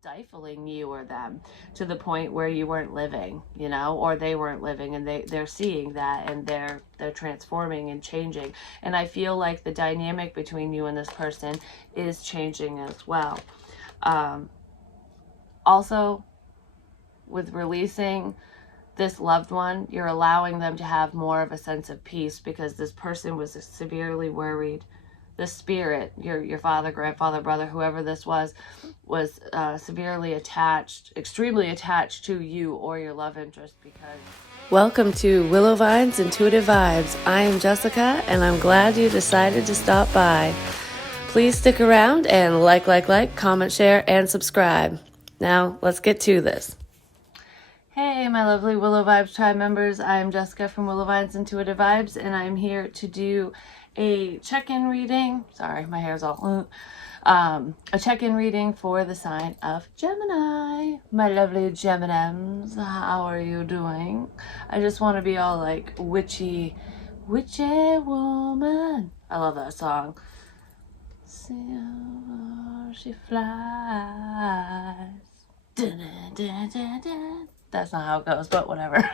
stifling you or them to the point where you weren't living, or they weren't living, and they're seeing that, and they're transforming and changing. And I feel like the dynamic between you and this person is changing as well. Also, with releasing this loved one, you're allowing them to have more of a sense of peace, because this person was severely worried. The spirit, your father, grandfather, brother, whoever this was severely attached, extremely attached to you or your love interest. Because welcome to Willow Vine's Intuitive Vibes. I am Jessica, and I'm glad you decided to stop by. Please stick around and like, comment, share, and subscribe. Now, let's get to this. Hey, my lovely Willow Vibes tribe members. I am Jessica from Willow Vine's Intuitive Vibes, and I'm here to do a check-in reading. Sorry, my hair's all... a check-in reading for the sign of Gemini. My lovely Geminems, how are you doing? I just want to be all like witchy woman. I love that song. Silver she flies. Dun, dun, dun, dun. That's not how it goes, but whatever.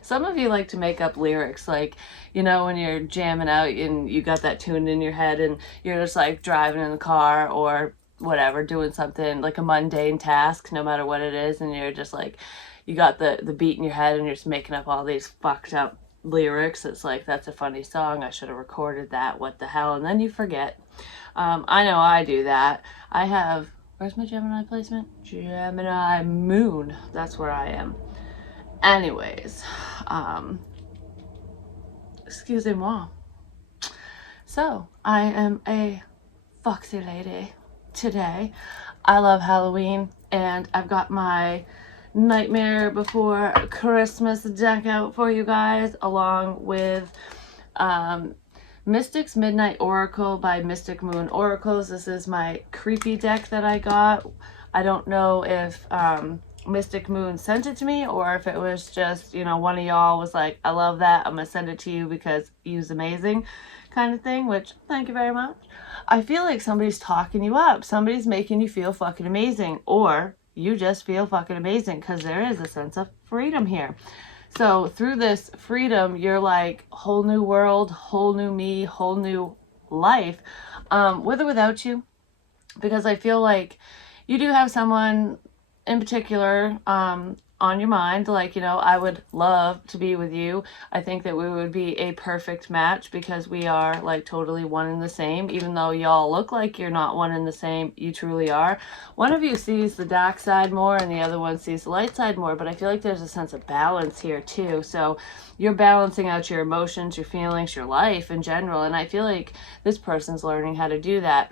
Some of you like to make up lyrics, like, when you're jamming out and you got that tune in your head and you're just like driving in the car or whatever, doing something like a mundane task, no matter what it is, and you're just like, you got the beat in your head and you're just making up all these fucked up lyrics. It's like, that's a funny song, I should have recorded that, what the hell, and then you forget. I know I do that. I have... Where's my Gemini placement? Gemini moon. That's where I am. Anyways, excusez-moi. So, I am a foxy lady today. I love Halloween, and I've got my Nightmare Before Christmas deck out for you guys, along with Mystic's Midnight Oracle by Mystic Moon Oracles. This is my creepy deck that I got. I don't know if Mystic Moon sent it to me, or if it was just, one of y'all was like, I love that, I'm gonna send it to you because you's amazing, kind of thing, which, thank you very much. I feel like somebody's talking you up. Somebody's making you feel fucking amazing, or you just feel fucking amazing, because there is a sense of freedom here. So through this freedom, you're like, whole new world, whole new me, whole new life, with or without you. Because I feel like you do have someone in particular on your mind. Like, I would love to be with you. I think that we would be a perfect match, because we are like totally one and the same. Even though y'all look like you're not one and the same, you truly are. One of you sees the dark side more and the other one sees the light side more, but I feel like there's a sense of balance here too. So you're balancing out your emotions, your feelings, your life in general, and I feel like this person's learning how to do that.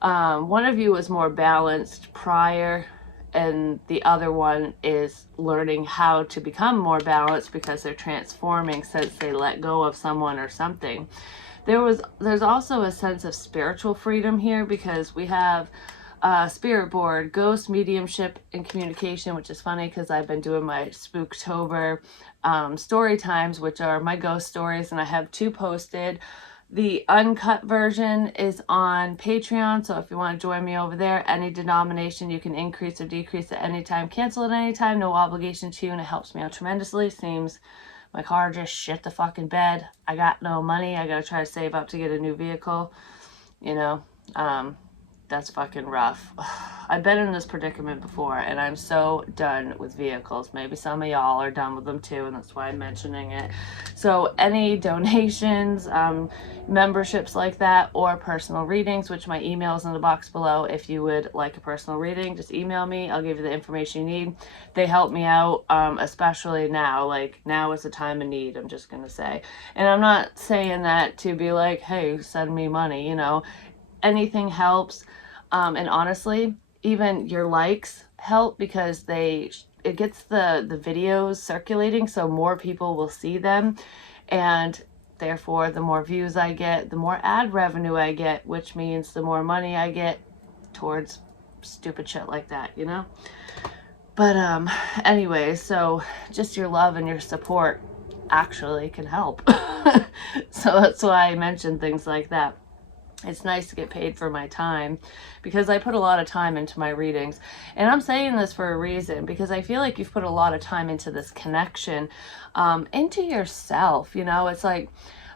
One of you was more balanced prior, and the other one is learning how to become more balanced, because they're transforming since they let go of someone or something. There's also a sense of spiritual freedom here, because we have spirit board, ghost, mediumship, and communication, which is funny because I've been doing my Spooktober story times, which are my ghost stories, and I have 2 posted. The uncut version is on Patreon, so if you want to join me over there, any denomination, you can increase or decrease at any time, cancel at any time, no obligation to you, and it helps me out tremendously. Seems my car just shit the fucking bed. I got no money. I gotta try to save up to get a new vehicle. That's fucking rough. I've been in this predicament before, and I'm so done with vehicles. Maybe some of y'all are done with them too, and that's why I'm mentioning it. So any donations, memberships like that, or personal readings, which my email is in the box below. If you would like a personal reading, just email me. I'll give you the information you need. They help me out, especially now. Like, now is the time of need, I'm just gonna say. And I'm not saying that to be like, hey, send me money, anything helps. And honestly, even your likes help, because it gets the videos circulating, so more people will see them, and therefore the more views I get, the more ad revenue I get, which means the more money I get towards stupid shit like that, But anyway, so just your love and your support actually can help. So that's why I mentioned things like that. It's nice to get paid for my time because I put a lot of time into my readings. And I'm saying this for a reason because I feel like you've put a lot of time into this connection, into yourself. You know, it's like,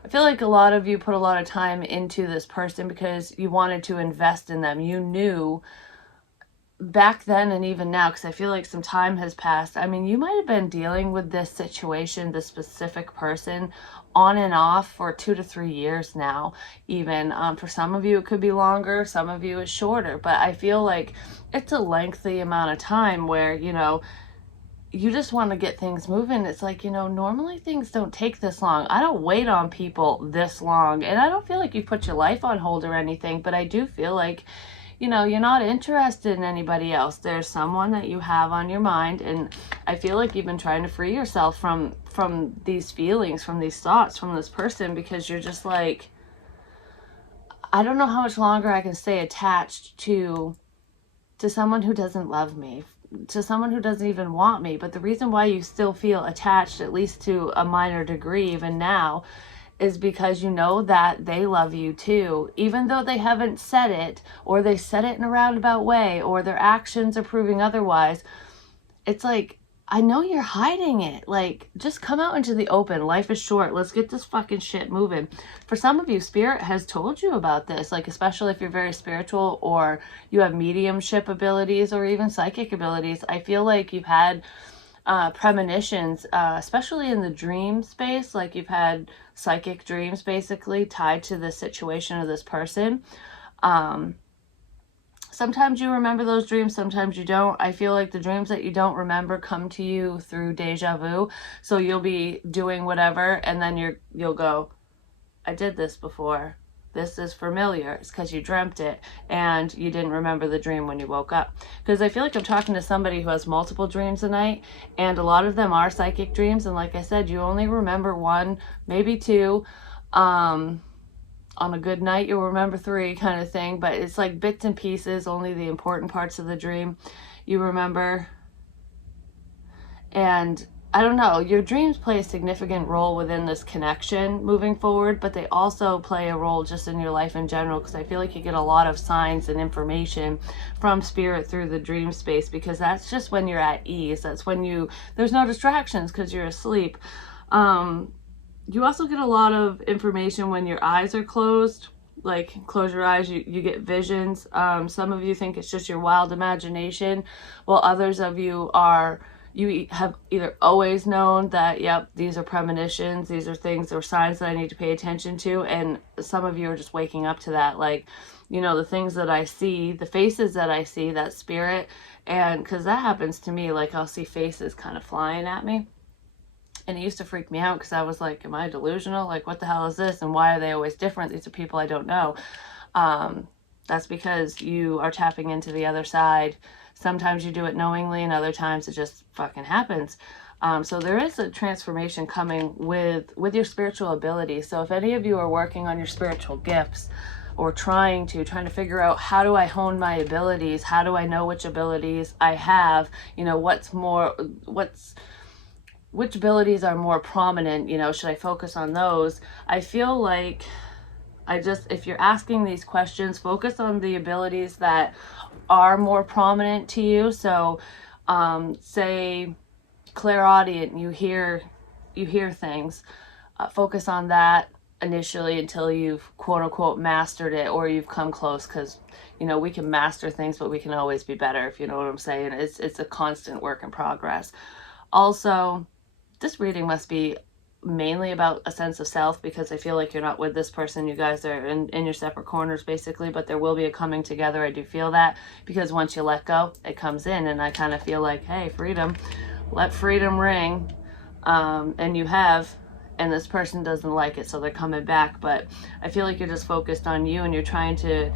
I feel like a lot of you put a lot of time into this person because you wanted to invest in them. You knew back then and even now, because I feel like some time has passed. I mean, you might have been dealing with this situation, this specific person, on and off for 2 to 3 years now. Even for some of you, it could be longer. Some of you, it's shorter. But I feel like it's a lengthy amount of time where, you know, you just want to get things moving. It's like, you know, normally things don't take this long. I don't wait on people this long. And I don't feel like you put your life on hold or anything, but I do feel like, you know, you're not interested in anybody else. There's someone that you have on your mind, and I feel like you've been trying to free yourself from these feelings, from these thoughts, from this person, because you're just like, I don't know how much longer I can stay attached to someone who doesn't love me, to someone who doesn't even want me. But the reason why you still feel attached, at least to a minor degree even now, is because you know that they love you too, even though they haven't said it, or they said it in a roundabout way, or their actions are proving otherwise. It's like, I know you're hiding it. Like, just come out into the open. Life is short. Let's get this fucking shit moving. For some of you, Spirit has told you about this, like, especially if you're very spiritual or you have mediumship abilities or even psychic abilities. I feel like you've had premonitions, especially in the dream space, like you've had psychic dreams basically tied to the situation of this person. Sometimes you remember those dreams, sometimes you don't. I feel like the dreams that you don't remember come to you through deja vu. So you'll be doing whatever, and then you'll go, I did this before. This is familiar. It's because you dreamt it and you didn't remember the dream when you woke up. Because I feel like I'm talking to somebody who has multiple dreams a night, and a lot of them are psychic dreams. And like I said, you only remember one, maybe two. On a good night, you'll remember three, kind of thing. But it's like bits and pieces, only the important parts of the dream you remember. And I don't know, your dreams play a significant role within this connection moving forward, but they also play a role just in your life in general, because I feel like you get a lot of signs and information from Spirit through the dream space, because that's just when you're at ease. That's when there's no distractions because you're asleep. You also get a lot of information when your eyes are closed. Like, close your eyes, you get visions. Some of you think it's just your wild imagination, while others of you have either always known that, yep, these are premonitions, these are things or signs that I need to pay attention to, and some of you are just waking up to that. Like, you know, the things that I see, the faces that I see, that Spirit, and because that happens to me, like, I'll see faces kind of flying at me. And it used to freak me out because I was like, am I delusional? Like, what the hell is this? And why are they always different? These are people I don't know. That's because you are tapping into the other side. Sometimes you do it knowingly, and other times it just fucking happens. So there is a transformation coming with your spiritual ability. So if any of you are working on your spiritual gifts, or trying to figure out, how do I hone my abilities? How do I know which abilities I have? You know, which abilities are more prominent, you know, should I focus on those? I feel like if you're asking these questions, focus on the abilities that are more prominent to you. So, say clairaudient, you hear things. Focus on that initially until you've quote unquote mastered it, or you've come close, because, you know, we can master things, but we can always be better, if you know what I'm saying. It's a constant work in progress. Also, this reading must be mainly about a sense of self, because I feel like you're not with this person. You guys are in your separate corners basically, but there will be a coming together. I do feel that, because once you let go, it comes in, and I kind of feel like, hey, freedom, let freedom ring. And you have, and this person doesn't like it, so they're coming back. But I feel like you're just focused on you, and you're trying to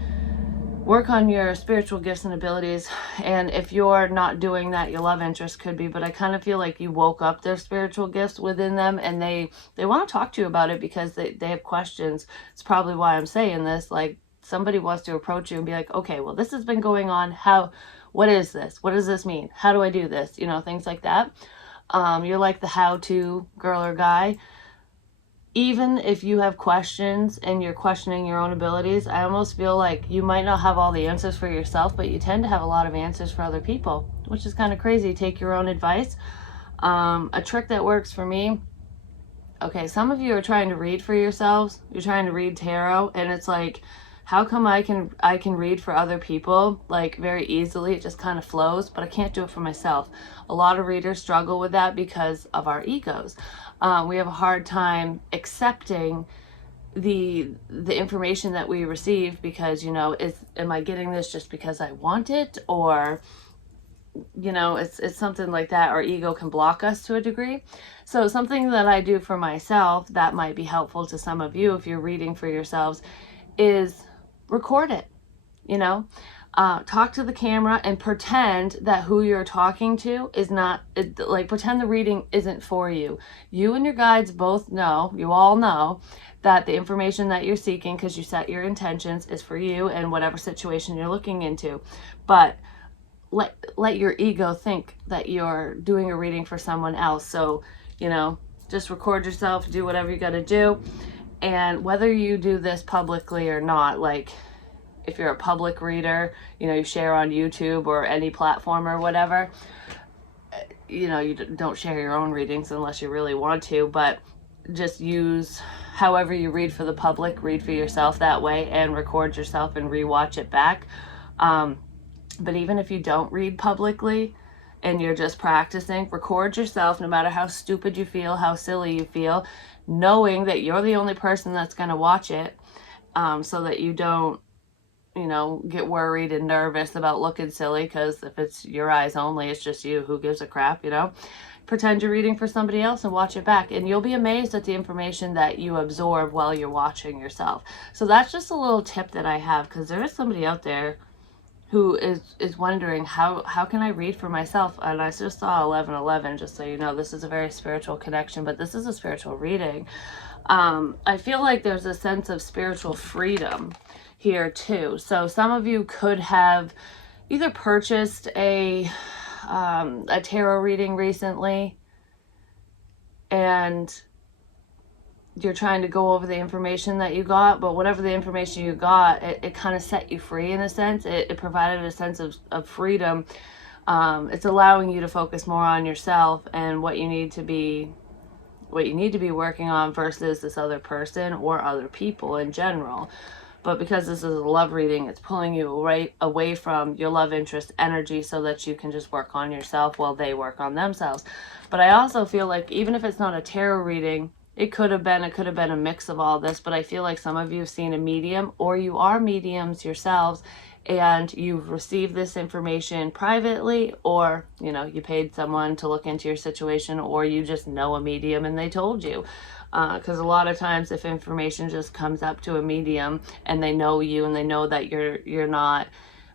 work on your spiritual gifts and abilities. And if you're not doing that, your love interest could be. But I kind of feel like you woke up their spiritual gifts within them, and they want to talk to you about it because they have questions. It's probably why I'm saying this. Like, somebody wants to approach you and be like, okay, well, this has been going on. What is this? What does this mean? How do I do this? You know, things like that. You're like the how-to girl or guy. even if you have questions and you're questioning your own abilities, I almost feel like you might not have all the answers for yourself, but you tend to have a lot of answers for other people, which is kind of crazy. Take your own advice. A trick that works for me. Okay, some of you are trying to read for yourselves. You're trying to read tarot, and it's like, how come I can read for other people like very easily? It just kind of flows, but I can't do it for myself. A lot of readers struggle with that because of our egos. We have a hard time accepting the information that we receive because, am I getting this just because I want it, or it's something like that. Our ego can block us to a degree. So something that I do for myself that might be helpful to some of you if you're reading for yourselves is record it. Talk to the camera and pretend that who you're talking to is not, like, pretend the reading isn't for you. You and your guides both know, you all know, that the information that you're seeking, because you set your intentions, is for you and whatever situation you're looking into. But let your ego think that you're doing a reading for someone else. So, just record yourself, do whatever you got to do. And whether you do this publicly or not, like if you're a public reader, you share on YouTube or any platform or whatever, you don't share your own readings unless you really want to, but just use however you read for the public, read for yourself that way, and record yourself and rewatch it back. But even if you don't read publicly and you're just practicing, record yourself no matter how stupid you feel, how silly you feel, knowing that you're the only person that's going to watch it, so that you don't, get worried and nervous about looking silly, because if it's your eyes only, it's just you. Who gives a crap, Pretend you're reading for somebody else and watch it back, and you'll be amazed at the information that you absorb while you're watching yourself. So that's just a little tip that I have, because there is somebody out there who is wondering, how can I read for myself? And I just saw 1111, just so you know. This is a very spiritual connection, but this is a spiritual reading. I feel like there's a sense of spiritual freedom here too. So some of you could have either purchased a tarot reading recently, and you're trying to go over the information that you got, but whatever the information you got, it kind of set you free in a sense. It provided a sense of freedom. It's allowing you to focus more on yourself and what you need to be working on versus this other person or other people in general. But because this is a love reading, it's pulling you right away from your love interest energy so that you can just work on yourself while they work on themselves. But I also feel like even if it's not a tarot reading, it could have been a mix of all this, but I feel like some of you have seen a medium, or you are mediums yourselves, and you've received this information privately, or, you paid someone to look into your situation, or you just know a medium and they told you. Because a lot of times if information just comes up to a medium and they know you and they know that you're not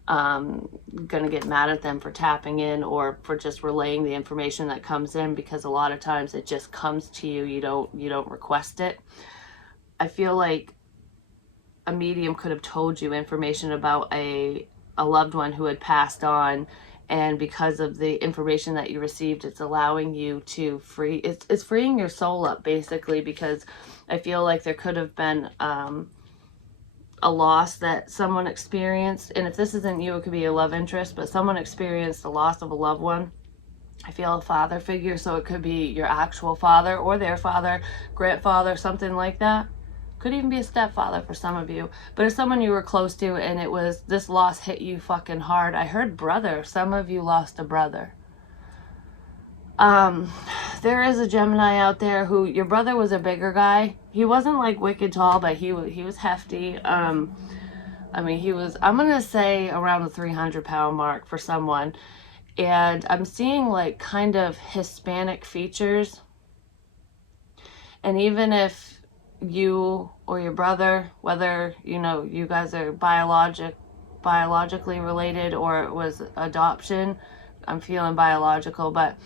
gonna get mad at them for tapping in or for just relaying the information that comes in, because a lot of times it just comes to you. You don't request it. I feel like a medium could have told you information about a loved one who had passed on, and because of the information that you received, it's allowing you to it's freeing your soul up, basically, because I feel like there could have been a loss that someone experienced, and if this isn't you, it could be a love interest, but someone experienced the loss of a loved one. I feel a father figure, so it could be your actual father or their father, grandfather, something like that. Could even be a stepfather for some of you, but it's someone you were close to, and this loss hit you fucking hard. I heard brother. Some of you lost a brother. There is a Gemini out there who, your brother was a bigger guy. He wasn't like wicked tall, but he was hefty. He was, I'm gonna say, around the 300-pound mark for someone. And I'm seeing like kind of Hispanic features. And even if you or your brother, whether you guys are biologically related or it was adoption, I'm feeling biological, but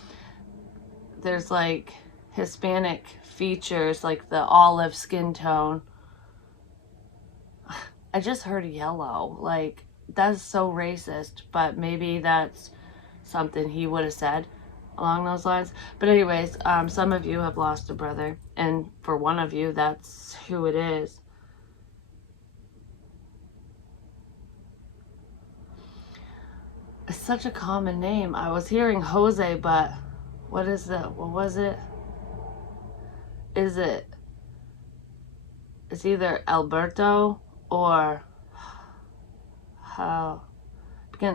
there's like Hispanic features, like the olive skin tone. I just heard yellow. Like, that's so racist, but maybe that's something he would have said. along those lines. But anyways, some of you have lost a brother, and for one of you, that's who it is. It's such a common name. I was hearing Jose, but what was it? It's either Alberto or how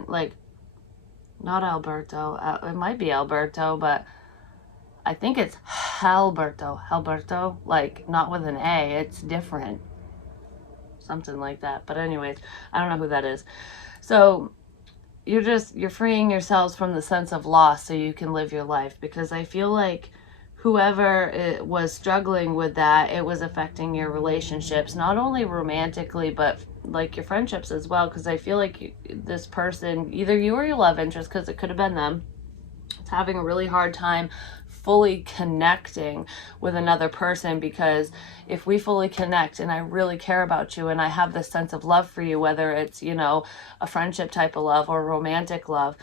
like not Alberto. It might be Alberto, but I think it's Alberto, like not with an A. It's different, something like that. But anyways, I don't know who that is. So you're freeing yourselves from the sense of loss so you can live your life, because I feel like whoever was struggling with that, it was affecting your relationships, not only romantically, but like your friendships as well. Because I feel like this person, either you or your love interest, because it could have been them, is having a really hard time fully connecting with another person. Because if we fully connect and I really care about you and I have this sense of love for you, whether it's, you know, a friendship type of love or romantic love,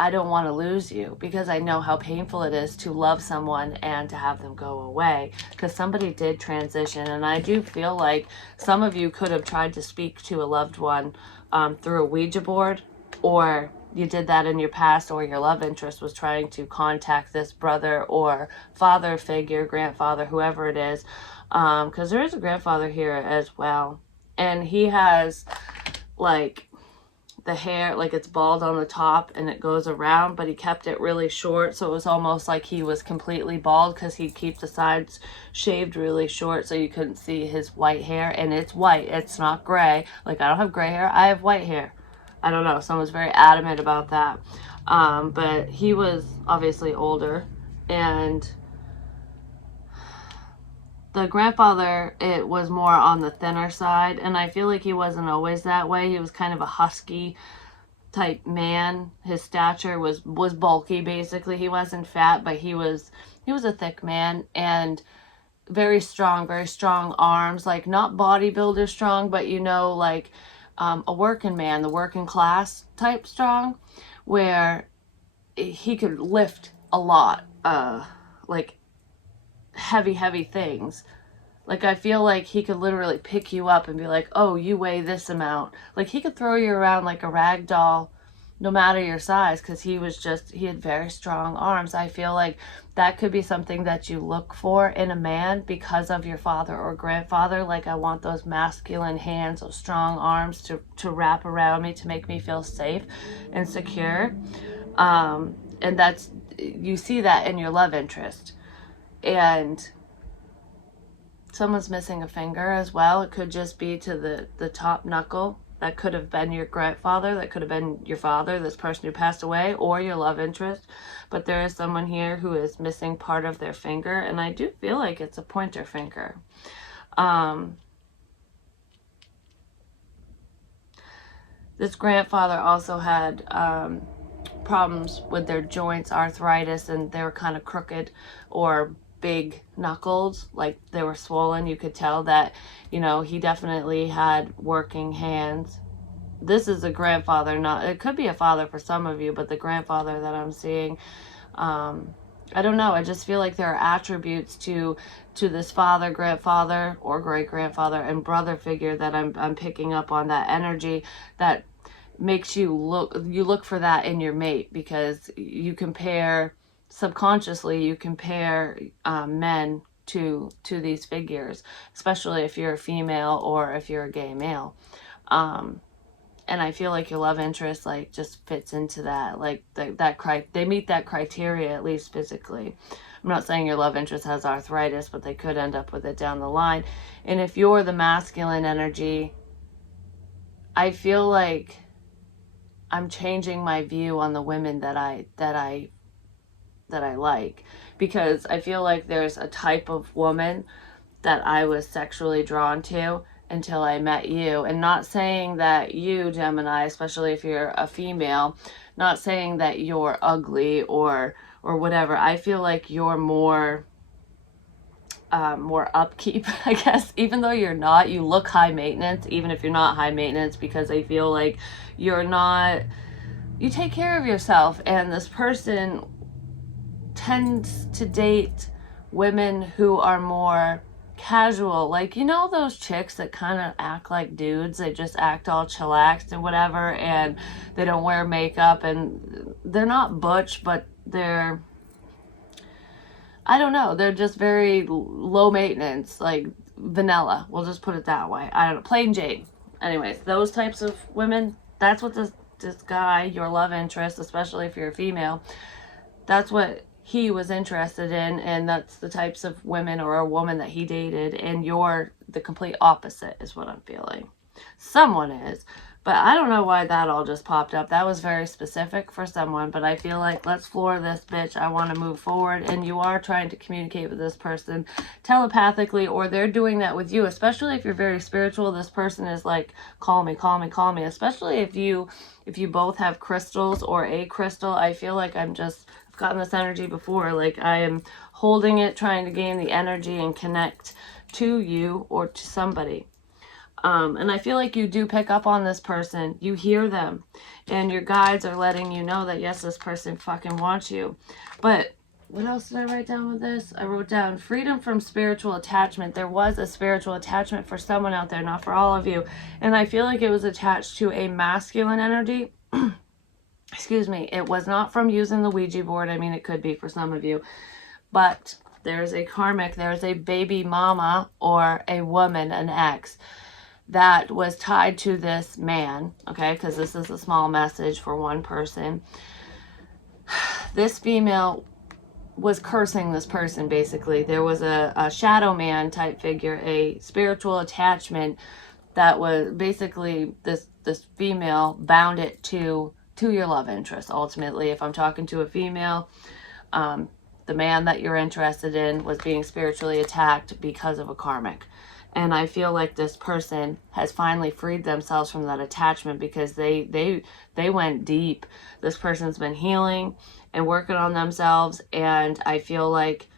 I don't want to lose you, because I know how painful it is to love someone and to have them go away, because somebody did transition. And I do feel like some of you could have tried to speak to a loved one through a Ouija board, or you did that in your past, or your love interest was trying to contact this brother or father figure, grandfather, whoever it is, because there is a grandfather here as well. And he has like the hair, like it's bald on the top and it goes around, but he kept it really short, so it was almost like he was completely bald, because he'd keep the sides shaved really short so you couldn't see his white hair. And it's white, it's not gray. Like, I don't have gray hair, I have white hair. I don't know, someone's very adamant about that. But he was obviously older, and the grandfather, it was more on the thinner side, and I feel like he wasn't always that way. He was kind of a husky type man. His stature was bulky, basically. He wasn't fat, but he was a thick man, and very strong arms, like not bodybuilder strong, but you know, like a working man, the working class type strong, where he could lift a lot, like heavy things. Like, I feel like he could literally pick you up and be like, oh, you weigh this amount. Like, he could throw you around like a rag doll, no matter your size, because he had very strong arms. I feel like that could be something that you look for in a man because of your father or grandfather. Like, I want those masculine hands, those strong arms to wrap around me, to make me feel safe and secure. And you see that in your love interest. And someone's missing a finger as well. It could just be to the top knuckle. That could have been your grandfather. That could have been your father, this person who passed away, or your love interest. But there is someone here who is missing part of their finger, and I do feel like it's a pointer finger. This grandfather also had problems with their joints, arthritis, and they were kind of crooked or big knuckles, like they were swollen. You could tell that, you know, he definitely had working hands. This is a grandfather, not, it could be a father for some of you, but the grandfather that I'm seeing, I don't know, I just feel like there are attributes to this father, grandfather, or great grandfather and brother figure that I'm picking up on, that energy that makes you look for that in your mate, because you compare subconsciously, you compare men to these figures, especially if you're a female or if you're a gay male. And I feel like your love interest like just fits into that, like they meet that criteria, at least physically. I'm not saying your love interest has arthritis, but they could end up with it down the line. And if you're the masculine energy, I feel like I'm changing my view on the women that I like, because I feel like there's a type of woman that I was sexually drawn to until I met you. And not saying that you, Gemini, especially if you're a female, not saying that you're ugly or whatever. I feel like you're more upkeep, I guess. Even though you're not, you look high maintenance, even if you're not high maintenance, because I feel like you take care of yourself. And this person tends to date women who are more casual, like, you know, those chicks that kind of act like dudes, they just act all chillaxed and whatever, and they don't wear makeup, and they're not butch, but they're, I don't know, they're just very low maintenance, like vanilla, we'll just put it that way. I don't know, plain Jane. Anyways, those types of women, that's what this guy, your love interest, especially if you're a female, that's what he was interested in, and that's the types of women or a woman that he dated, and you're the complete opposite is what I'm feeling. Someone is, but I don't know why that all just popped up. That was very specific for someone, but I feel like, let's floor this bitch. I want to move forward, and you are trying to communicate with this person telepathically, or they're doing that with you, especially if you're very spiritual. This person is like, call me, call me, call me, especially if you both have crystals or a crystal. I feel like I've gotten this energy before, like I am holding it, trying to gain the energy and connect to you or to somebody. And I feel like you do pick up on this person. You hear them, and your guides are letting you know that, yes, this person fucking wants you. But what else did I write down with this? I wrote down freedom from spiritual attachment. There was a spiritual attachment for someone out there, not for all of you. And I feel like it was attached to a masculine energy. Excuse me. It was not from using the Ouija board. I mean, it could be for some of you. But there's a karmic, there's a baby mama or a woman, an ex, that was tied to this man, okay, because this is a small message for one person. This female was cursing this person, basically. There was a shadow man type figure, a spiritual attachment that was basically this female bound it to your love interest. Ultimately, if I'm talking to a female, the man that you're interested in was being spiritually attacked because of a karmic. And I feel like this person has finally freed themselves from that attachment, because they went deep. This person's been healing and working on themselves, and I feel like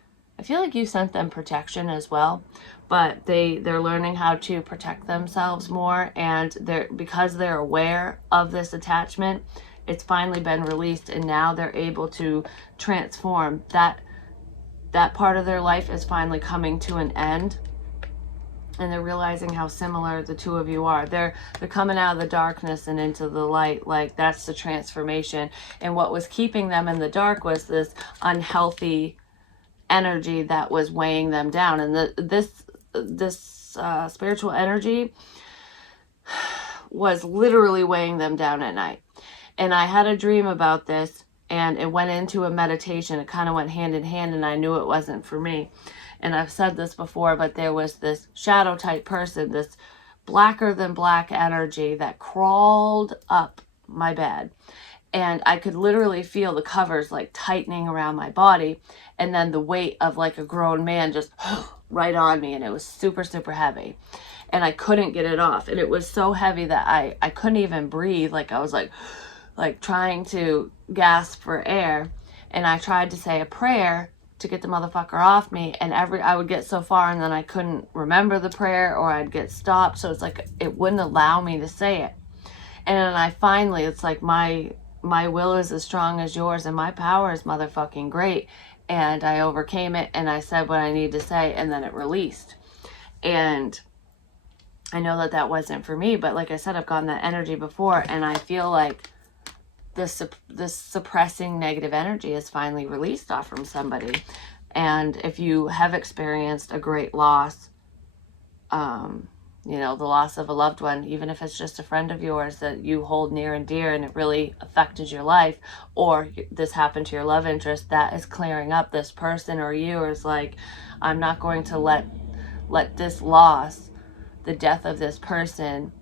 you sent them protection as well. But they're learning how to protect themselves more, and because they're aware of this attachment, it's finally been released, and now they're able to transform. That part of their life is finally coming to an end. And they're realizing how similar the two of you are. They're coming out of the darkness and into the light. Like, that's the transformation. And what was keeping them in the dark was this unhealthy energy that was weighing them down. And this spiritual energy was literally weighing them down at night. And I had a dream about this, and it went into a meditation. It kind of went hand in hand, and I knew it wasn't for me. And I've said this before, but there was this shadow type person, this blacker than black energy that crawled up my bed. And I could literally feel the covers like tightening around my body. And then the weight of like a grown man just right on me. And it was super, super heavy. And I couldn't get it off. And it was so heavy that I couldn't even breathe. Like, I was like trying to gasp for air. And I tried to say a prayer to get the motherfucker off me, and I would get so far, and then I couldn't remember the prayer, or I'd get stopped. So it's like it wouldn't allow me to say it. And then I finally, it's like my will is as strong as yours, and my power is motherfucking great. And I overcame it, and I said what I need to say, and then it released. And I know that wasn't for me, but like I said, I've gotten that energy before, and I feel like this suppressing negative energy is finally released off from somebody. And if you have experienced a great loss, you know, the loss of a loved one, even if it's just a friend of yours that you hold near and dear, and it really affected your life, or this happened to your love interest, that is clearing up. This person or you is like, I'm not going to let this loss, the death of this person,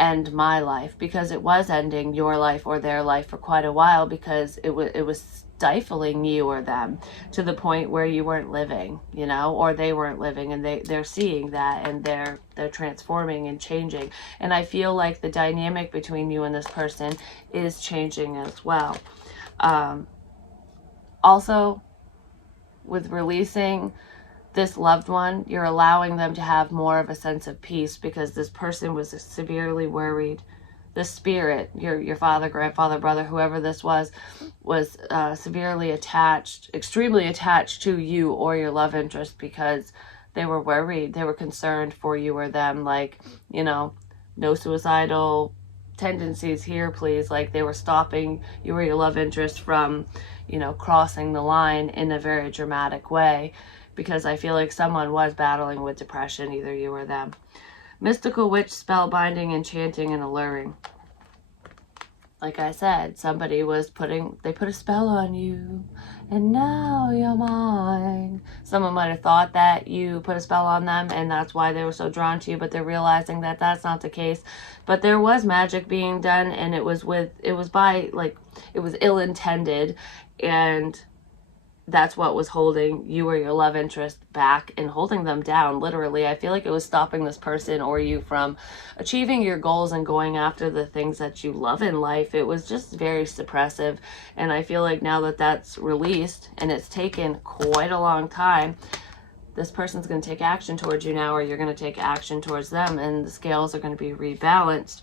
end my life, because it was ending your life or their life for quite a while, because it was stifling you or them to the point where you weren't living, you know, or they weren't living, and they're seeing that, and they're transforming and changing. And I feel like the dynamic between you and this person is changing as well. Also, with releasing this loved one, you're allowing them to have more of a sense of peace, because this person was severely worried. the spirit, your father, grandfather, brother, whoever this was severely attached, extremely attached to you or your love interest, because they were worried, they were concerned for you or them, like, you know, no suicidal tendencies here, please. Like, they were stopping you or your love interest from, you know, crossing the line in a very dramatic way, because I feel like someone was battling with depression, either you or them. Mystical witch, spellbinding, enchanting, and alluring. Like I said, somebody was they put a spell on you, and now you're mine. Someone might have thought that you put a spell on them, and that's why they were so drawn to you, but they're realizing that that's not the case. But there was magic being done, and it was ill-intended, and that's what was holding you or your love interest back and holding them down, literally. I feel like it was stopping this person or you from achieving your goals and going after the things that you love in life. It was just very suppressive, and I feel like now that that's released, and it's taken quite a long time, this person's going to take action towards you now, or you're going to take action towards them, and the scales are going to be rebalanced.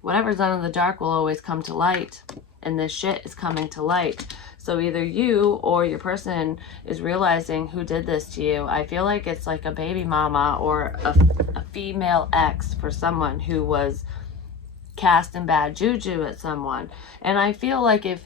Whatever's done in the dark will always come to light, and this shit is coming to light. So either you or your person is realizing who did this to you. I feel like it's like a baby mama or a female ex for someone who was casting bad juju at someone. And I feel like if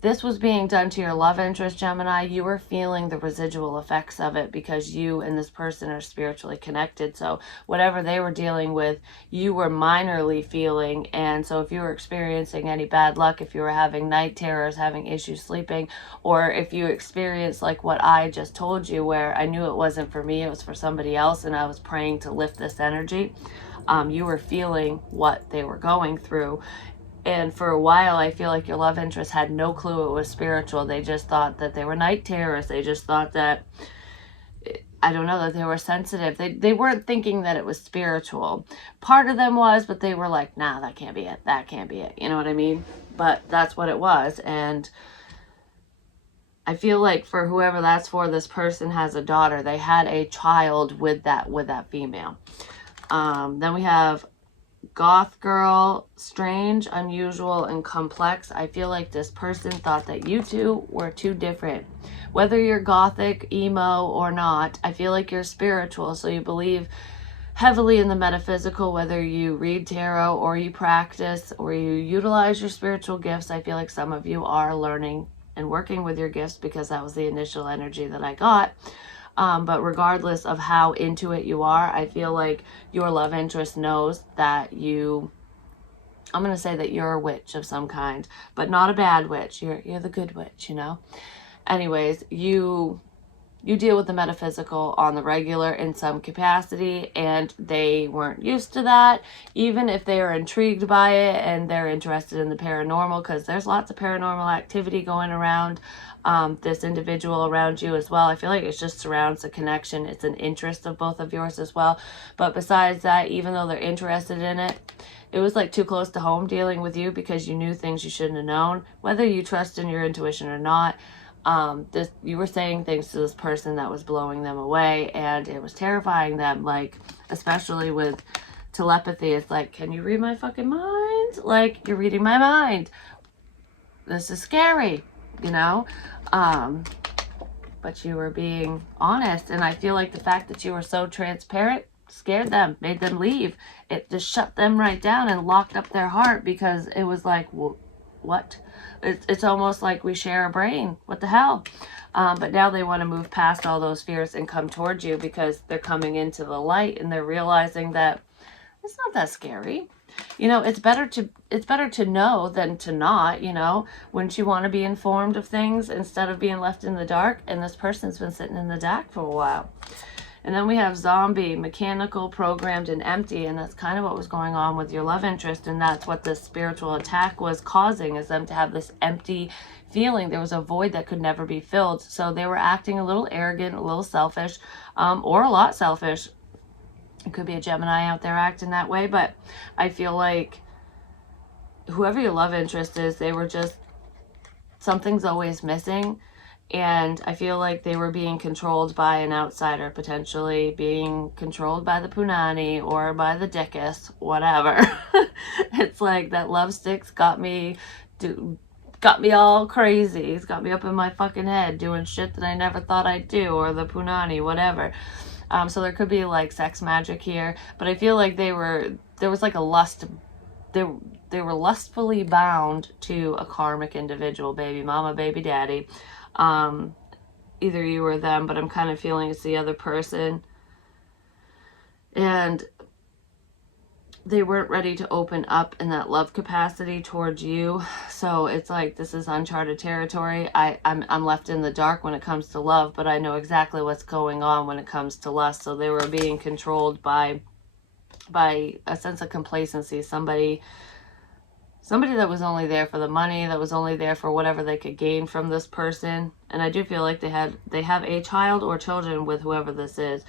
this was being done to your love interest, Gemini, you were feeling the residual effects of it, because you and this person are spiritually connected. So whatever they were dealing with, you were minorly feeling. And so if you were experiencing any bad luck, if you were having night terrors, having issues sleeping, or if you experienced like what I just told you, where I knew it wasn't for me, it was for somebody else, and I was praying to lift this energy, you were feeling what they were going through. And for a while, I feel like your love interest had no clue it was spiritual. They just thought that they were night terrorists. They just thought that, I don't know, that they were sensitive. They weren't thinking that it was spiritual. Part of them was, but they were like, nah, that can't be it. That can't be it. You know what I mean? But that's what it was. And I feel like for whoever that's for, this person has a daughter. They had a child with that female. Then we have goth girl, strange, unusual, and complex. I feel like this person thought that you two were too different. Whether you're gothic, emo, or not, I feel like you're spiritual, so you believe heavily in the metaphysical, whether you read tarot or you practice or you utilize your spiritual gifts. I feel like some of you are learning and working with your gifts, because that was the initial energy that I got. But regardless of how into it you are, I feel like your love interest knows that I'm going to say that you're a witch of some kind, but not a bad witch. You're the good witch, you know? Anyways, you deal with the metaphysical on the regular in some capacity, and they weren't used to that, even if they are intrigued by it and they're interested in the paranormal, because there's lots of paranormal activity going around this individual around you as well. I feel like it just surrounds the connection. It's an interest of both of yours as well. But besides that, even though they're interested in it, it was like too close to home dealing with you, because you knew things you shouldn't have known, whether you trust in your intuition or not. You were saying things to this person that was blowing them away, and it was terrifying them, like, especially with telepathy. It's like, can you read my fucking mind? Like, you're reading my mind. This is scary, you know? But you were being honest, and I feel like the fact that you were so transparent scared them, made them leave. It just shut them right down and locked up their heart, because it was like, well, what? It's almost like we share a brain. What the hell? But now they want to move past all those fears and come towards you, because they're coming into the light and they're realizing that it's not that scary. You know, it's better to know than to not, you know. Wouldn't you want to be informed of things instead of being left in the dark? And this person's been sitting in the dark for a while. And then we have zombie, mechanical, programmed, and empty. And that's kind of what was going on with your love interest. And that's what this spiritual attack was causing, is them to have this empty feeling. There was a void that could never be filled. So they were acting a little arrogant, a little selfish, or a lot selfish. It could be a Gemini out there acting that way. But I feel like whoever your love interest is, they were just, something's always missing. And I feel like they were being controlled by an outsider, potentially being controlled by the punani or by the dickus, whatever. It's like that love stick's got me all crazy. It's got me up in my fucking head doing shit that I never thought I'd do, or the punani, whatever. So there could be like sex magic here, but I feel like there was like a lust. They were lustfully bound to a karmic individual, baby mama, baby daddy. Either you or them, but I'm kind of feeling it's the other person. And they weren't ready to open up in that love capacity towards you. So it's like, this is uncharted territory. I'm left in the dark when it comes to love, but I know exactly what's going on when it comes to lust. So they were being controlled by a sense of complacency. Somebody that was only there for the money, that was only there for whatever they could gain from this person. And I do feel like they have a child or children with whoever this is.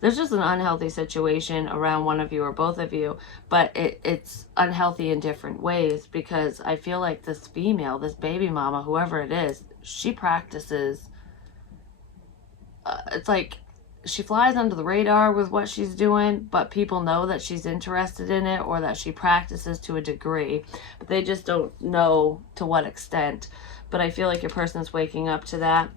There's just an unhealthy situation around one of you or both of you, but it's unhealthy in different ways, because I feel like this female, this baby mama, whoever it is, she practices, it's like she flies under the radar with what she's doing, but people know that she's interested in it, or that she practices to a degree, but they just don't know to what extent. But I feel like your person's waking up to that.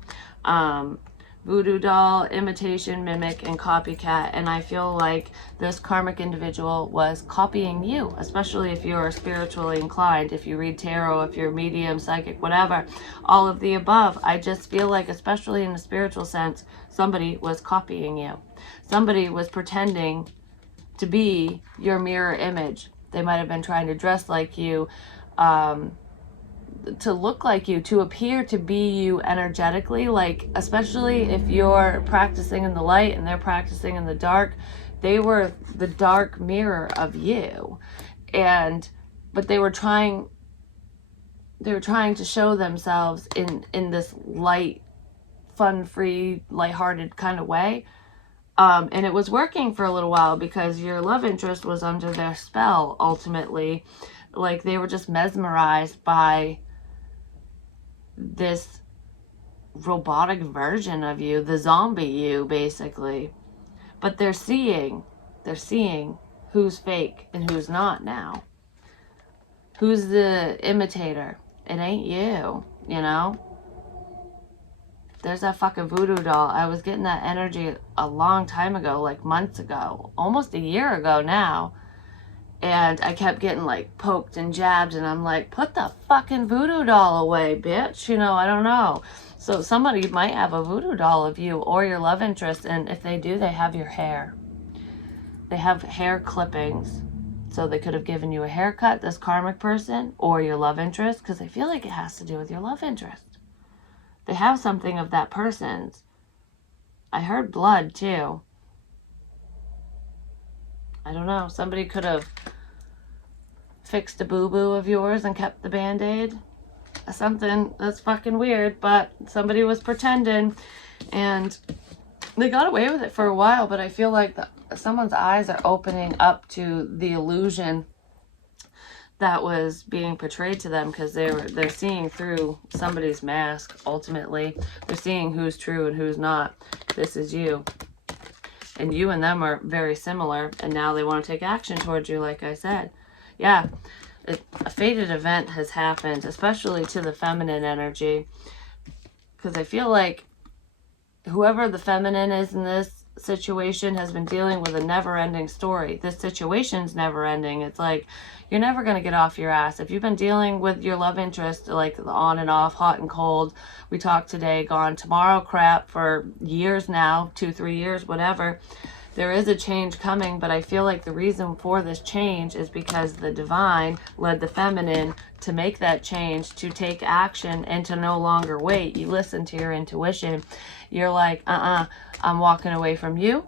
Voodoo doll, imitation, mimic, and copycat. And I feel like this karmic individual was copying you, especially if you're spiritually inclined, if you read tarot, if you're medium, psychic, whatever, all of the above. I just feel like, especially in a spiritual sense, somebody was copying you. Somebody was pretending to be your mirror image. They might have been trying to dress like you, to look like you, to appear to be you energetically. Like, especially if you're practicing in the light and they're practicing in the dark, they were the dark mirror of you. But they were trying to show themselves in this light, fun-free, lighthearted kind of way. And it was working for a little while, because your love interest was under their spell ultimately. Like, they were just mesmerized by this robotic version of you, the zombie you, basically. But they're seeing who's fake and who's not now. Who's the imitator? It ain't you, you know? There's that fucking voodoo doll. I was getting that energy a long time ago, like months ago, almost a year ago now. And I kept getting like poked and jabbed, and I'm like, put the fucking voodoo doll away, bitch. You know, I don't know. So somebody might have a voodoo doll of you or your love interest, and if they do, they have your hair. They have hair clippings. So they could have given you a haircut, this karmic person, or your love interest, because I feel like it has to do with your love interest. They have something of that person's. I heard blood too. I don't know. Somebody could have fixed a boo-boo of yours and kept the Band-Aid. Something that's fucking weird, but somebody was pretending, and they got away with it for a while. But I feel like someone's eyes are opening up to the illusion that was being portrayed to them, because they're seeing through somebody's mask. Ultimately, they're seeing who's true and who's not. This is you. And you and them are very similar, and now they want to take action towards you, like I said. Yeah, a fated event has happened, especially to the feminine energy, because I feel like whoever the feminine is in this situation has been dealing with a never-ending story. This situation's never-ending. It's like, you're never going to get off your ass. If you've been dealing with your love interest, like on and off, hot and cold, we talked today, gone tomorrow crap for years now, 2-3 years, whatever, there is a change coming. But I feel like the reason for this change is because the divine led the feminine to make that change, to take action, and to no longer wait. You listen to your intuition. You're like, I'm walking away from you.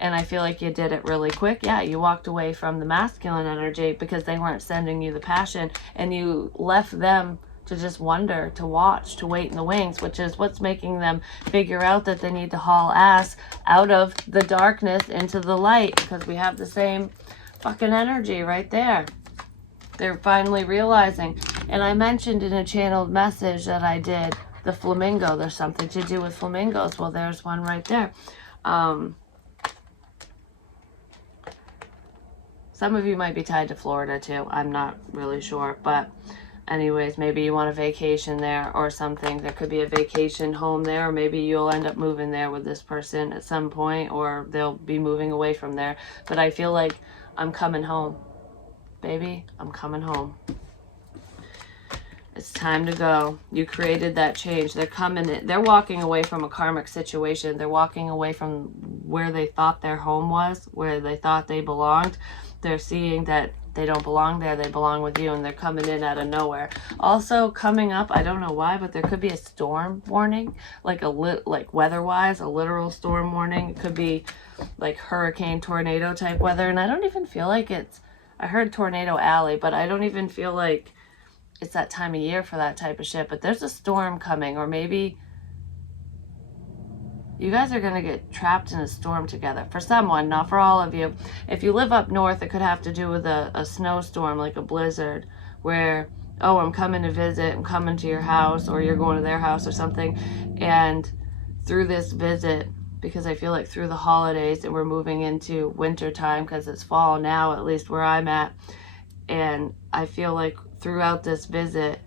And I feel like you did it really quick. Yeah, you walked away from the masculine energy because they weren't sending you the passion, and you left them to just wonder, to watch, to wait in the wings, which is what's making them figure out that they need to haul ass out of the darkness into the light, because we have the same fucking energy right there. They're finally realizing. And I mentioned in a channeled message that I did the flamingo. There's something to do with flamingos. Well, there's one right there. Some of you might be tied to Florida too. I'm not really sure. But anyways, maybe you want a vacation there or something. There could be a vacation home there, or maybe you'll end up moving there with this person at some point, or they'll be moving away from there. But I feel like I'm coming home. Baby, I'm coming home. It's time to go. You created that change. They're coming in. They're walking away from a karmic situation. They're walking away from where they thought their home was, where they thought they belonged. They're seeing that they don't belong there. They belong with you, and they're coming in out of nowhere. Also coming up, I don't know why, but there could be a storm warning, like weather-wise, a literal storm warning. It could be like hurricane, tornado type weather, and I don't even feel like it's, I heard Tornado Alley, but I don't even feel like it's that time of year for that type of shit. But there's a storm coming, or maybe you guys are going to get trapped in a storm together. For someone, not for all of you. If you live up north, it could have to do with a snowstorm, like a blizzard, where, oh, I'm coming to visit, I'm coming to your house, or you're going to their house or something. And through this visit, because I feel like through the holidays, and we're moving into winter time because it's fall now, at least where I'm at. And I feel like throughout this visit,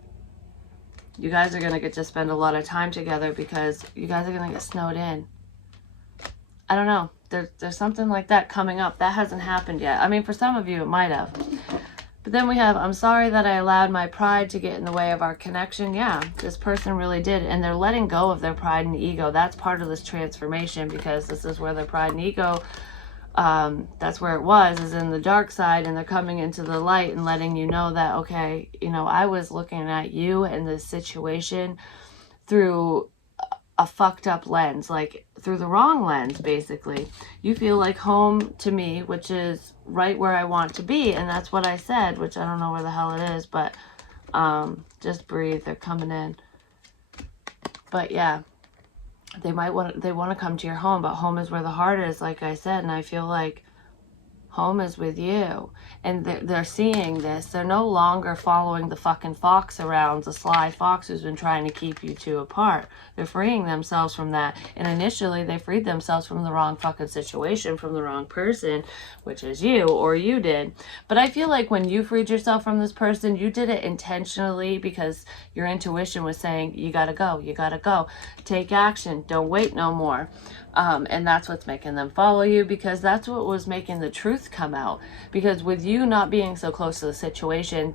you guys are going to get to spend a lot of time together because you guys are going to get snowed in. I don't know. There's something like that coming up. That hasn't happened yet. I mean, for some of you, it might have. But then we have, I'm sorry that I allowed my pride to get in the way of our connection. Yeah, this person really did. And they're letting go of their pride and ego. That's part of this transformation, because this is where their pride and ego, that's where it was, is in the dark side, and they're coming into the light and letting you know that, okay, you know, I was looking at you and this situation through a fucked up lens, like through the wrong lens, basically. You feel like home to me, which is right where I want to be, and that's what I said, which I don't know where the hell it is, but just breathe, they're coming in. But yeah, they want to come to your home, but home is where the heart is, like I said, and I feel like home is with you. And they're seeing this. They're no longer following the fucking fox around, the sly fox who's been trying to keep you two apart. They're freeing themselves from that. And initially, they freed themselves from the wrong fucking situation, from the wrong person, which is you, or you did. But I feel like when you freed yourself from this person, you did it intentionally, because your intuition was saying, you gotta go, you gotta go. Take action, don't wait no more. And that's what's making them follow you, because that's what was making the truth come out. Because with you not being so close to the situation,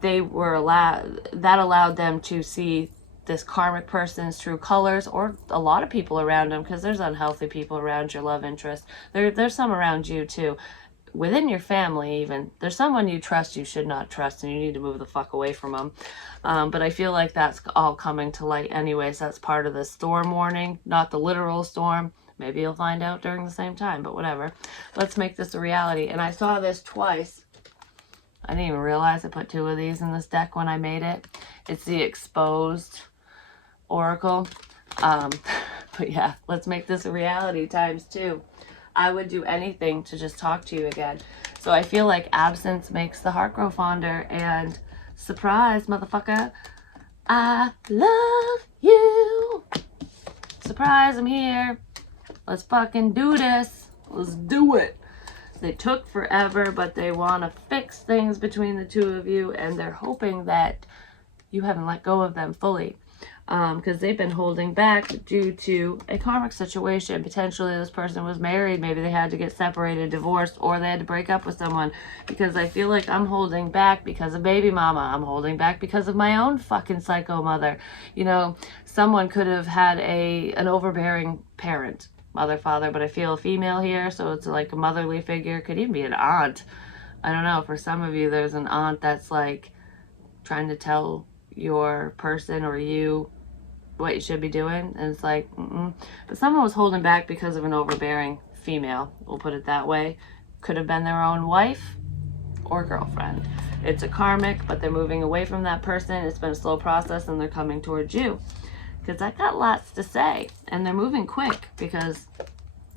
that allowed them to see this karmic person's true colors, or a lot of people around them, because there's unhealthy people around your love interest. There's some around you too. Within your family even. There's someone you trust you should not trust, and you need to move the fuck away from them. But I feel like that's all coming to light anyways. That's part of the storm warning, not the literal storm. Maybe you'll find out during the same time, but whatever. Let's make this a reality. And I saw this twice. I didn't even realize I put two of these in this deck when I made it. It's the exposed oracle. But yeah, let's make this a reality ×2. I would do anything to just talk to you again. So I feel like absence makes the heart grow fonder, and surprise, motherfucker, I love you. Surprise, I'm here. Let's fucking do this. Let's do it. They took forever, but they want to fix things between the two of you, and they're hoping that you haven't let go of them fully. Because they've been holding back due to a karmic situation. Potentially this person was married, maybe they had to get separated, divorced, or they had to break up with someone. Because I feel like I'm holding back because of baby mama. I'm holding back because of my own fucking psycho mother. You know, someone could have had an overbearing parent, mother, father, but I feel a female here, so it's like a motherly figure. Could even be an aunt. I don't know, for some of you there's an aunt that's like trying to tell your person or you what you should be doing, and it's like, But someone was holding back because of an overbearing female, we'll put it that way. Could have been their own wife or girlfriend. It's a karmic, but they're moving away from that person. It's been a slow process, and they're coming towards you, because I got lots to say, and they're moving quick, because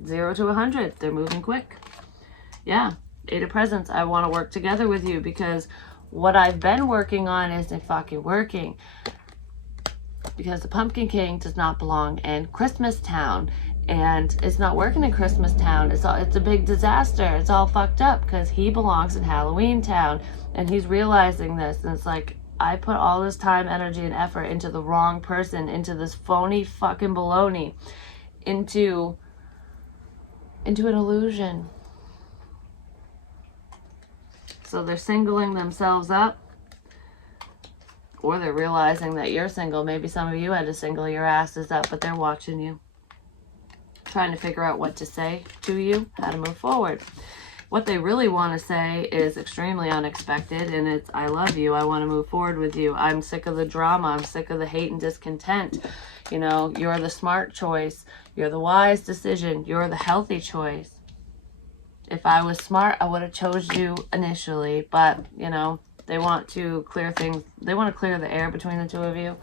0 to 100, they're moving quick. Yeah, 8 of Presents, I want to work together with you, because what I've been working on isn't fucking working. because the Pumpkin King does not belong in Christmas Town, and it's not working in Christmas Town. It's a big disaster. It's all fucked up because he belongs in Halloween Town, and he's realizing this. And it's like, I put all this time, energy, and effort into the wrong person, into this phony fucking baloney, into an illusion. So they're singling themselves up, or they're realizing that you're single. Maybe some of you had to single your asses up, but they're watching you, trying to figure out what to say to you, how to move forward. What they really want to say is extremely unexpected, and it's, I love you, I want to move forward with you, I'm sick of the drama, I'm sick of the hate and discontent. You know, you're the smart choice, you're the wise decision, you're the healthy choice. If I was smart, I would have chose you initially, but, you know, they want to clear things, they want to clear the air between the two of you.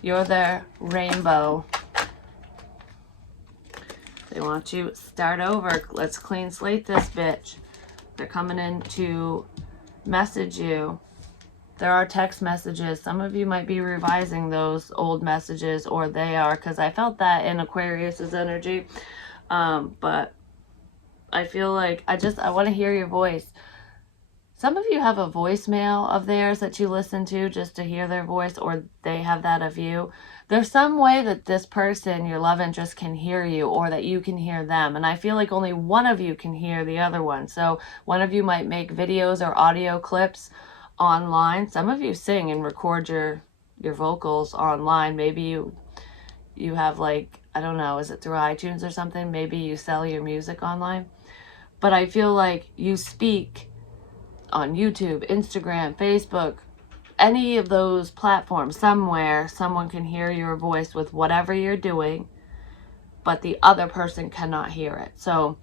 You're their rainbow. They want to start over. Let's clean slate this bitch. They're coming in to message you. There are text messages. Some of you might be revising those old messages, or they are, because I felt that in Aquarius's energy. But I feel like I want to hear your voice. Some of you have a voicemail of theirs that you listen to just to hear their voice, or they have that of you. There's some way that this person, your love interest, can hear you, or that you can hear them. And I feel like only one of you can hear the other one. So one of you might make videos or audio clips online. Some of you sing and record your vocals online. Maybe you have, like, I don't know, is it through iTunes or something? Maybe you sell your music online. But I feel like you speak on YouTube, Instagram, Facebook, any of those platforms. Somewhere someone can hear your voice with whatever you're doing, but the other person cannot hear it. So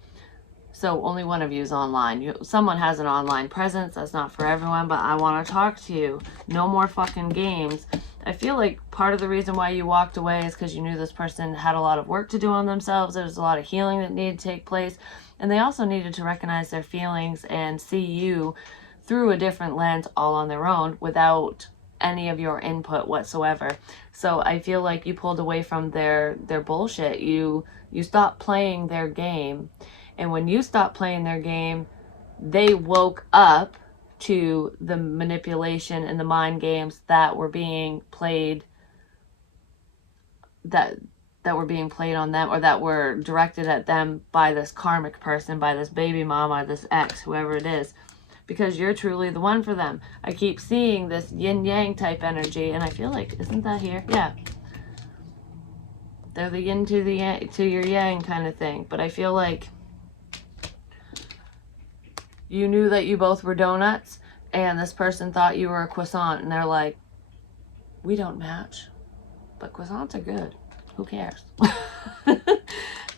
only one of you is online. Someone has an online presence. That's not for everyone, but I want to talk to you. No more fucking games. I feel like part of the reason why you walked away is because you knew this person had a lot of work to do on themselves. There was a lot of healing that needed to take place. And they also needed to recognize their feelings and see you through a different lens all on their own without any of your input whatsoever. So I feel like you pulled away from their bullshit. You stopped playing their game. And when you stopped playing their game, they woke up to the manipulation and the mind games that were being played, that were being played on them, or that were directed at them by this karmic person, by this baby mama, this ex, whoever it is, because you're truly the one for them. I keep seeing this yin-yang type energy, and I feel like, isn't that here? Yeah. They're the yin to the yang, to your yang kind of thing. But I feel like you knew that you both were donuts, and this person thought you were a croissant, and they're like, we don't match, but croissants are good. Who cares?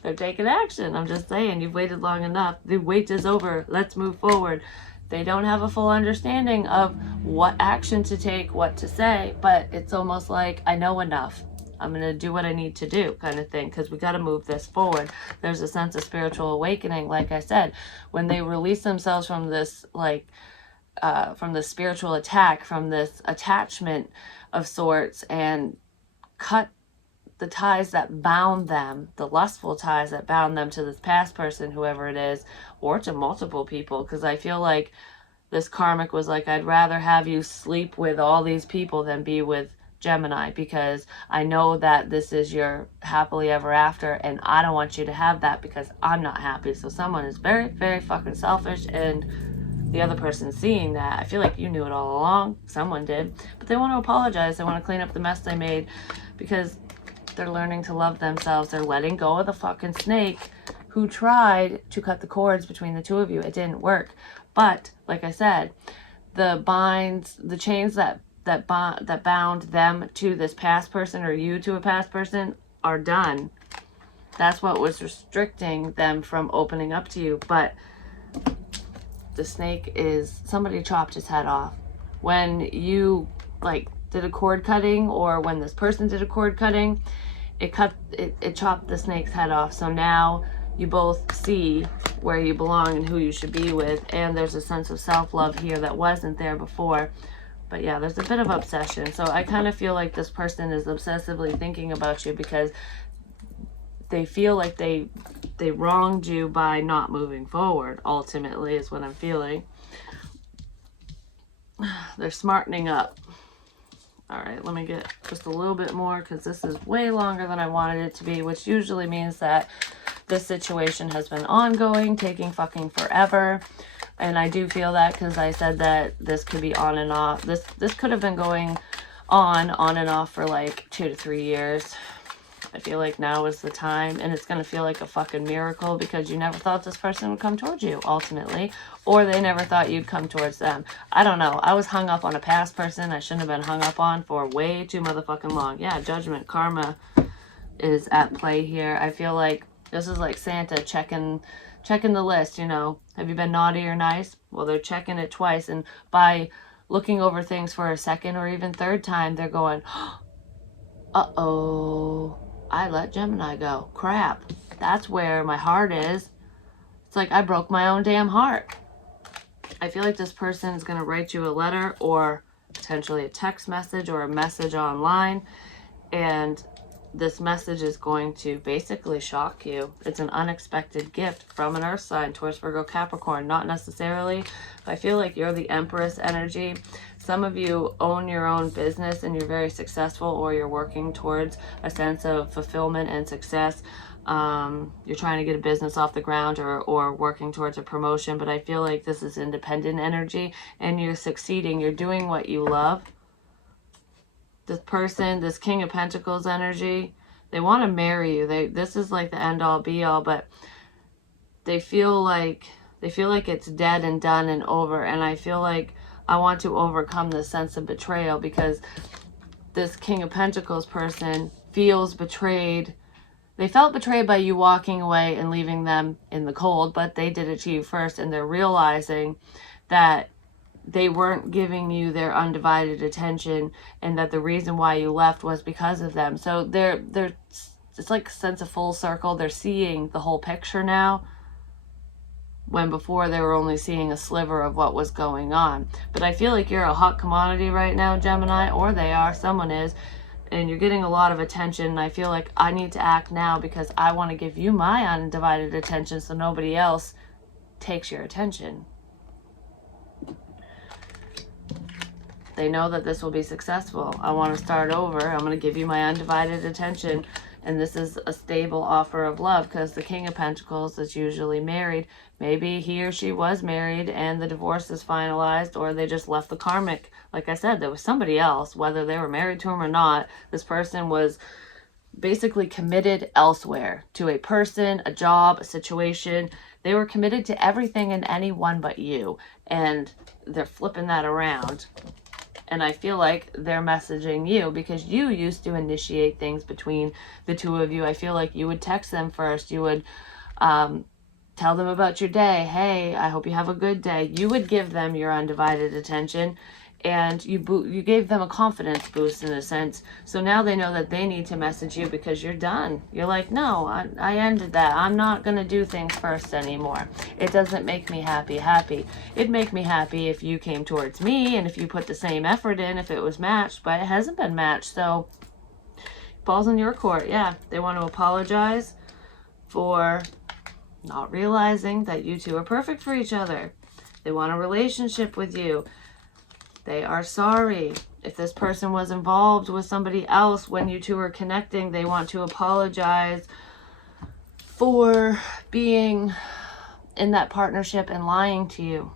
They're taking action. I'm just saying, you've waited long enough. The wait is over. Let's move forward. They don't have a full understanding of what action to take, what to say, but it's almost like, I know enough. I'm going to do what I need to do kind of thing, because we got to move this forward. There's a sense of spiritual awakening. Like I said, when they release themselves from this, from the spiritual attack, from this attachment of sorts, and cut the ties that bound them, the lustful ties that bound them to this past person, whoever it is, or to multiple people, because I feel like this karmic was like, I'd rather have you sleep with all these people than be with Gemini, because I know that this is your happily ever after, and I don't want you to have that because I'm not happy. So someone is very, very fucking selfish, and the other person seeing that, I feel like you knew it all along. Someone did, but they want to apologize. They want to clean up the mess they made, because they're learning to love themselves. They're letting go of the fucking snake who tried to cut the cords between the two of you. It didn't work. But like I said, the chains that bound them to this past person, or you to a past person, are done. That's what was restricting them from opening up to you. But the snake is, somebody chopped his head off. When you did a cord cutting, or when this person did a cord cutting, it chopped the snake's head off. So now you both see where you belong and who you should be with, and there's a sense of self-love here that wasn't there before. But yeah, there's a bit of obsession. So I kind of feel like this person is obsessively thinking about you because they feel like they wronged you by not moving forward, ultimately, is what I'm feeling. They're smartening up. All right, let me get just a little bit more because this is way longer than I wanted it to be, which usually means that this situation has been ongoing, taking fucking forever. And I do feel that because I said that this could be on and off. This could have been going on and off for like 2 to 3 years. I feel like now is the time, and it's going to feel like a fucking miracle because you never thought this person would come towards you, ultimately, or they never thought you'd come towards them. I don't know. I was hung up on a past person I shouldn't have been hung up on for way too motherfucking long. Yeah, judgment, karma is at play here. I feel like this is like Santa checking the list, you know. Have you been naughty or nice? Well, they're checking it twice, and by looking over things for a second or even third time, they're going, uh-oh, I let Gemini go. Crap. That's where my heart is. It's like I broke my own damn heart. I feel like this person is going to write you a letter or potentially a text message or a message online, and this message is going to basically shock you. It's an unexpected gift from an earth sign, Taurus, Virgo, Capricorn. Not necessarily, but I feel like you're the Empress energy. Some of you own your own business and you're very successful, or you're working towards a sense of fulfillment and success. You're trying to get a business off the ground or working towards a promotion, but I feel like this is independent energy and you're succeeding. You're doing what you love. This person, this King of Pentacles energy, they want to marry you. This is like the end all be all, but they feel like it's dead and done and over. And I feel like I want to overcome this sense of betrayal because this King of Pentacles person feels betrayed. They felt betrayed by you walking away and leaving them in the cold, but they did it to you first, and they're realizing that they weren't giving you their undivided attention and that the reason why you left was because of them. So it's like a sense of full circle. They're seeing the whole picture now, when before they were only seeing a sliver of what was going on. But I feel like you're a hot commodity right now, Gemini, or they are, someone is, and you're getting a lot of attention. And I feel like I need to act now because I want to give you my undivided attention so nobody else takes your attention. They know that this will be successful. I want to start over. I'm going to give you my undivided attention. And this is a stable offer of love because the King of Pentacles is usually married. Maybe he or she was married and the divorce is finalized, or they just left the karmic. Like I said, there was somebody else, whether they were married to him or not. This person was basically committed elsewhere to a person, a job, a situation. They were committed to everything and anyone but you. And they're flipping that around. And I feel like they're messaging you because you used to initiate things between the two of you. I feel like you would text them first. You would tell them about your day. Hey, I hope you have a good day. You would give them your undivided attention, and you gave them a confidence boost in a sense. So now they know that they need to message you because you're done. You're like, no, I ended that. I'm not going to do things first anymore. It doesn't make me happy. It'd make me happy if you came towards me and if you put the same effort in, if it was matched, but it hasn't been matched. So ball's in your court. Yeah, they want to apologize for not realizing that you two are perfect for each other. They want a relationship with you. They are sorry. If this person was involved with somebody else when you two were connecting, they want to apologize for being in that partnership and lying to you.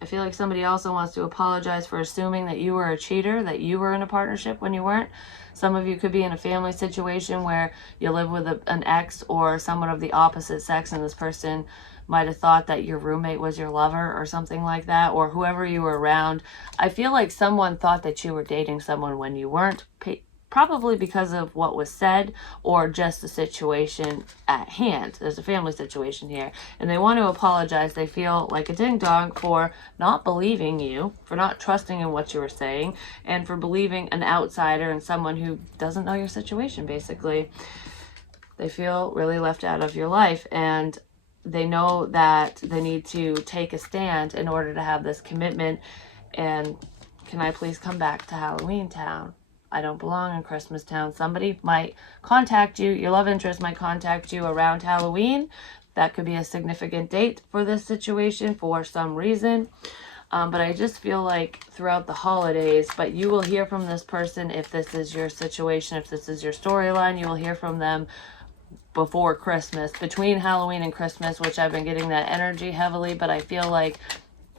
I feel like somebody also wants to apologize for assuming that you were a cheater, that you were in a partnership when you weren't. Some of you could be in a family situation where you live with an ex or someone of the opposite sex, and this person might have thought that your roommate was your lover or something like that, or whoever you were around. I feel like someone thought that you were dating someone when you weren't, probably because of what was said or just the situation at hand. There's a family situation here, and they want to apologize. They feel like a ding dong for not believing you, for not trusting in what you were saying, and for believing an outsider and someone who doesn't know your situation, basically. They feel really left out of your life, and they know that they need to take a stand in order to have this commitment. And can I please come back to Halloween Town? I don't belong in Christmas Town. Somebody might contact you. Your love interest might contact you around Halloween. That could be a significant date for this situation for some reason. But I just feel like throughout the holidays, but you will hear from this person if this is your situation, if this is your storyline, you will hear from them before Christmas, between Halloween and Christmas, which I've been getting that energy heavily, but I feel like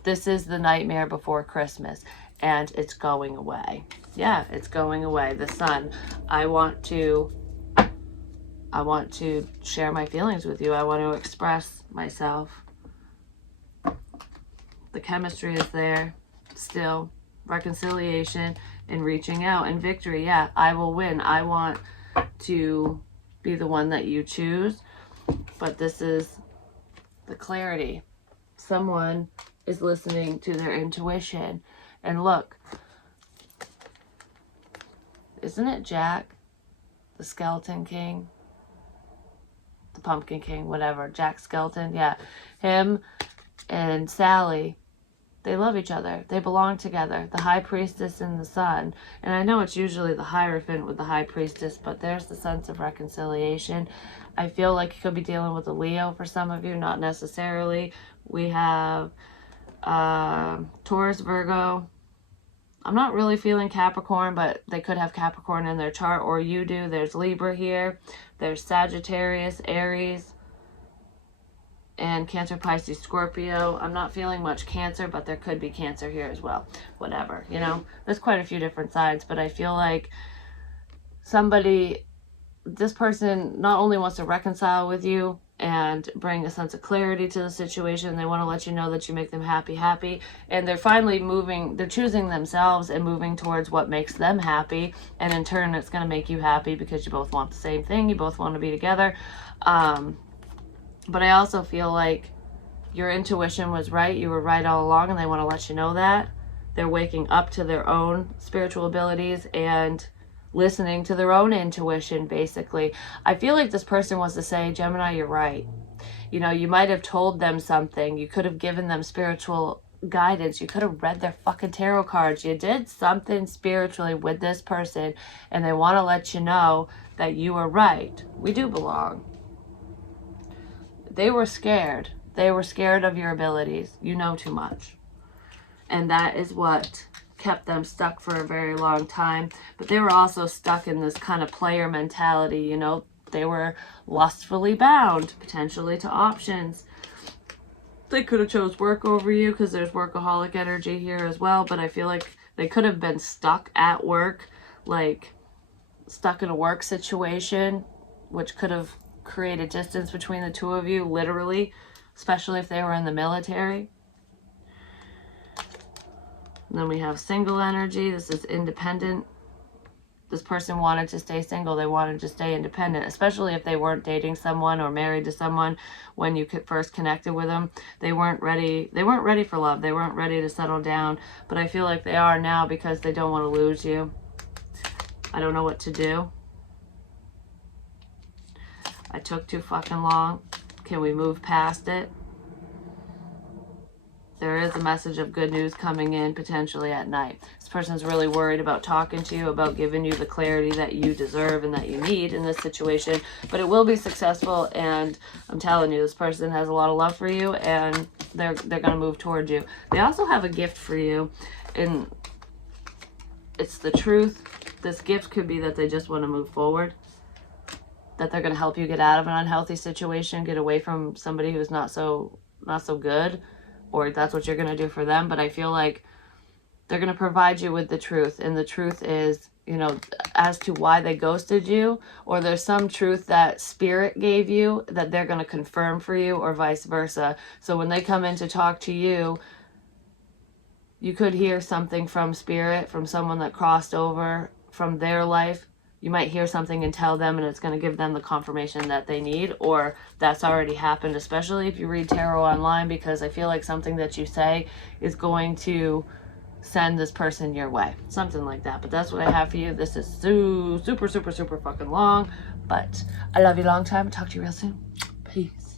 this is the nightmare before Christmas, and it's going away. Yeah, it's going away. The sun. I want to share my feelings with you. I want to express myself. The chemistry is there still. Reconciliation and reaching out and victory. Yeah, I will win. I want to be the one that you choose. But this is the clarity. Someone is listening to their intuition. And look, isn't it Jack, the Skeleton King? The Pumpkin King, whatever. Jack Skeleton, yeah. Him and Sally, they love each other. They belong together. The High Priestess and the Sun. And I know it's usually the Hierophant with the High Priestess, but there's the sense of reconciliation. I feel like you could be dealing with a Leo for some of you, not necessarily. We have Taurus, Virgo. I'm not really feeling Capricorn, but they could have Capricorn in their chart, or you do. There's Libra here. There's Sagittarius, Aries, and Cancer, Pisces, Scorpio. I'm not feeling much Cancer, but there could be Cancer here as well. Whatever, you know. There's quite a few different sides, but I feel like this person not only wants to reconcile with you and bring a sense of clarity to the situation, they want to let you know that you make them happy, and they're finally they're choosing themselves and moving towards what makes them happy, and in turn it's going to make you happy because you both want the same thing, you both want to be together. But I also feel like your intuition was right, you were right all along, and they want to let you know that. They're waking up to their own spiritual abilities and listening to their own intuition, basically. I feel like this person wants to say, Gemini, you're right. You know, you might have told them something. You could have given them spiritual guidance. You could have read their fucking tarot cards. You did something spiritually with this person, and they want to let you know that you were right. We do belong. They were scared. They were scared of your abilities. You know too much. And that is what kept them stuck for a very long time. But they were also stuck in this kind of player mentality, you know. They were lustfully bound, potentially, to options. They could have chose work over you because there's workaholic energy here as well. But I feel like they could have been stuck at work, like stuck in a work situation, which could have created distance between the two of you, literally, especially if they were in the military. And then we have single energy. This is independent. This person wanted to stay single. They wanted to stay independent, especially if they weren't dating someone or married to someone when you first connected with them. They weren't ready. They weren't ready for love. They weren't ready to settle down. But I feel like they are now because they don't want to lose you. I don't know what to do. I took too fucking long. Can we move past it? There is a message of good news coming in potentially at night. This person's really worried about talking to you, about giving you the clarity that you deserve and that you need in this situation. But it will be successful, and I'm telling you, this person has a lot of love for you, and they're going to move towards you. They also have a gift for you, and it's the truth. This gift could be that they just want to move forward, that they're going to help you get out of an unhealthy situation, get away from somebody who's not so good, or that's what you're going to do for them. But I feel like they're going to provide you with the truth, and the truth is, you know, as to why they ghosted you, or there's some truth that spirit gave you that they're going to confirm for you, or vice versa. So when they come in to talk to you, you could hear something from spirit, from someone that crossed over from their life. You might hear something and tell them, and it's going to give them the confirmation that they need, or that's already happened, especially if you read tarot online, because I feel like something that you say is going to send this person your way. Something like that. But that's what I have for you. This is super, super, super fucking long, but I love you long time. Talk to you real soon. Peace.